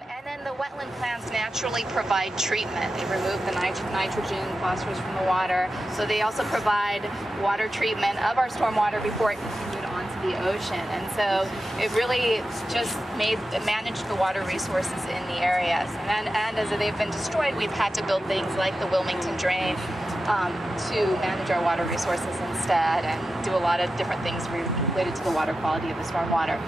And then the wetland plants naturally provide treatment. They remove the nitrogen, phosphorus from the water. So they also provide water treatment of our stormwater before it continued onto the ocean. And so it really just managed the water resources in the areas. And as they've been destroyed, we've had to build things like the Wilmington Drain to manage our water resources instead, and do a lot of different things related to the water quality of the stormwater.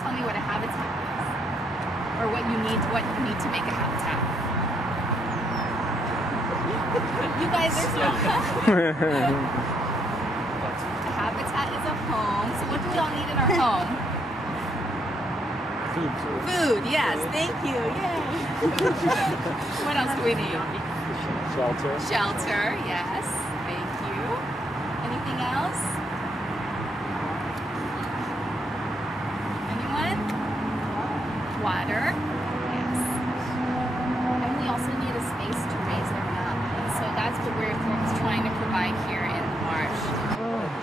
Tell me what a habitat is, or what you need to make a habitat. You guys are so A habitat is a home. So what do we all need in our home? Food. Food, yes. Thank you. Yay. What else do we need? Shelter. Shelter, yes. Thank you. Anything else? Water, yes. And we also need a space to raise our young. And so that's what we're trying to provide here in the marsh.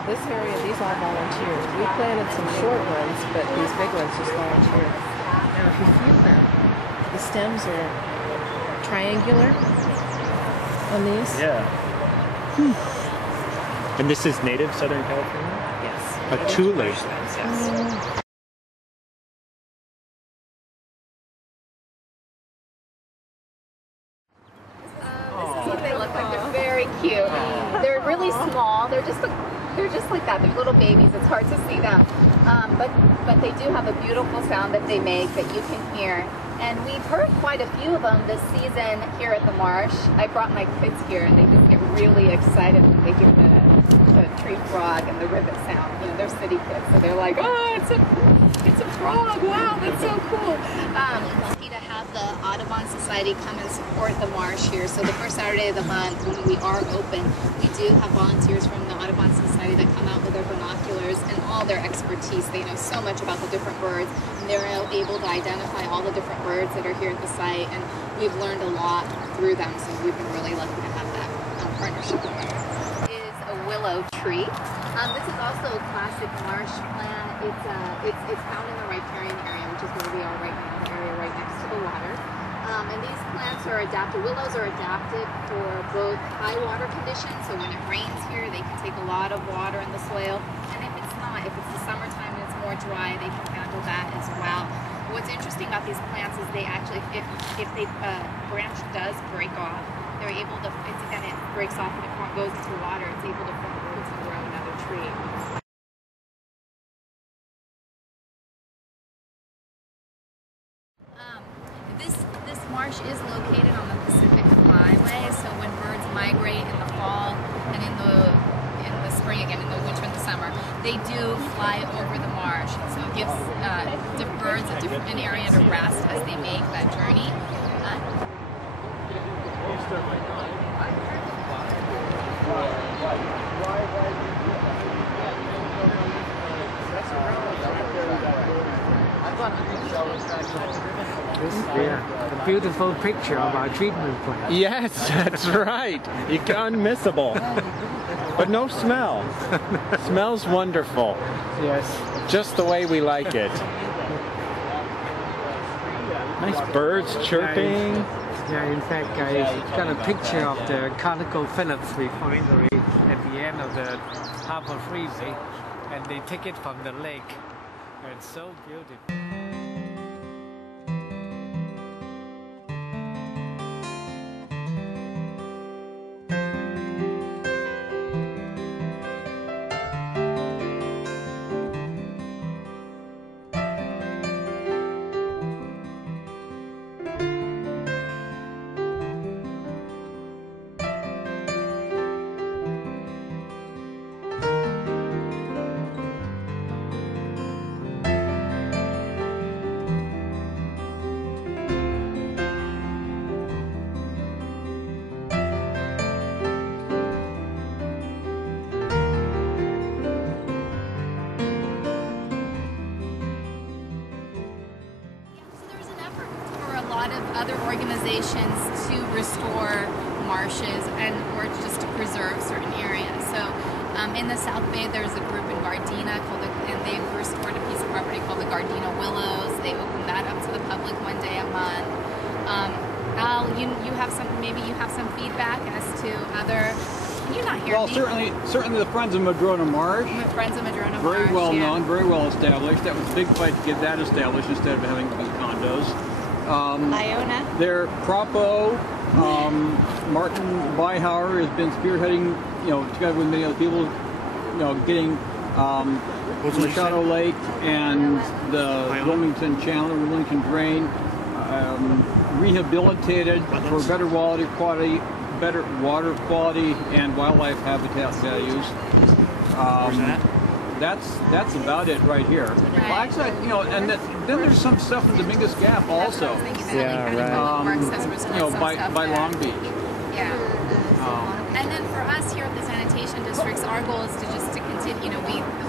This area, these are volunteers. We planted some short ones, but these big ones just volunteer. Now if you feel them, the stems are triangular on these. Yeah. And this is native Southern California? Yes. A tulip. Yes. They look like they're very cute. They're really small. They're just like that. They're little babies. It's hard to see them, but they do have a beautiful sound that they make that you can hear. And we've heard quite a few of them this season here at the marsh. I brought my kids here, and they just get really excited when they hear the tree frog and the ribbit sound. You know, they're city kids, so they're like, oh, it's a frog! Wow, that's so cool. Lucky to have the Audubon Society come and support the marsh here. So the first Saturday of the month, when we are open, we do have volunteers from the Audubon Society that come out with their binoculars and all their expertise. They know so much about the different birds, and they're able to identify all the different birds that are here at the site, and we've learned a lot through them, so we've been really lucky to have that partnership with them. Is a willow tree. This is also a classic marsh plant. It's found in the riparian area, which is where we are right now, the area right next to the water. And these plants are adapted. Willows are adapted for both high water conditions, so when it rains here, they can take a lot of water in the soil. And if it's not, if it's the summertime and it's more dry, they can handle that as well. What's interesting about these plants is they actually, if the branch does break off, they're able to, and it breaks off and it goes into water, it's able to form roots and grow another tree. This marsh is located on the Pacific Flyway, so when birds migrate in the fall and in the spring again, in the winter and the summer, they do fly over the marsh. So it gives birds an area to rest as they make that journey. A beautiful picture of our treatment plant. Yes, that's right. You got unmissable. But no smell. Smells wonderful. Yes. Just the way we like it. Nice birds chirping. Yeah, in fact, I got a picture of the ConocoPhillips refinery at the end of the Harbor Freeway, and they take it from the lake. It's so beautiful. other organizations to restore marshes and or just to preserve certain areas. So in the South Bay, there's a group in Gardena and they've restored a piece of property called the Gardena Willows. They open that up to the public one day a month. Al, you have some, maybe you have some feedback as to other. Can you not hear me? Well, certainly the Friends of Madrona Marsh. Friends of Madrona Marsh. Very well known, very well established. That was a big fight to get that established instead of having to be condos. Iona. Their Propo, Martin Beihauer has been spearheading, together with many other people, getting Machado Lake and the Wilmington Channel, Wilmington Drain rehabilitated for better water quality and wildlife habitat values. That's about it right here. Well, actually, and then there's some stuff in Dominguez Gap also. Yeah, right. By Long Beach. Yeah. And then for us here at the sanitation districts, our goal is to continue.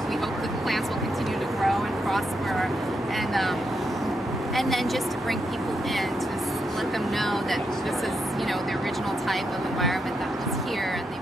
We hope the plants will continue to grow and prosper, and then just to bring people in to let them know that this is the original type of environment that was here, and they